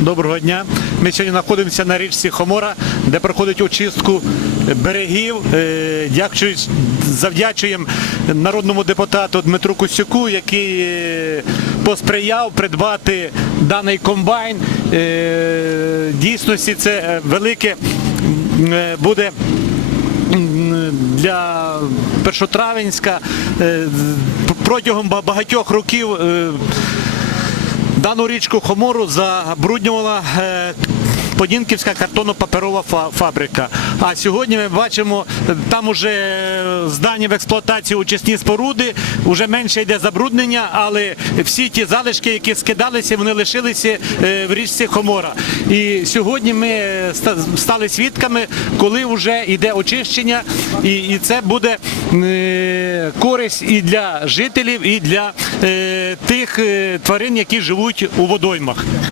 Доброго дня. Ми сьогодні знаходимося на річці Хомора, де проходить очистку берегів. Е, завдячуємо народному депутату Дмитру Кусюку, який е, посприяв придбати даний комбайн. Е, Дійсності це велике буде для Першотравенська протягом багатьох років Дану річку Хомору забруднювала е, Подінківська картонно-паперова фа- фабрика. А сьогодні ми бачимо, е, там уже здані в експлуатацію очисні споруди, вже менше йде забруднення, але всі ті залишки, які скидалися, вони лишилися е, в річці Хомора. І сьогодні ми стали свідками, коли вже йде очищення, і, це буде е, користь і для жителів, і для е, тих е, тварин, які живуть у водоймах.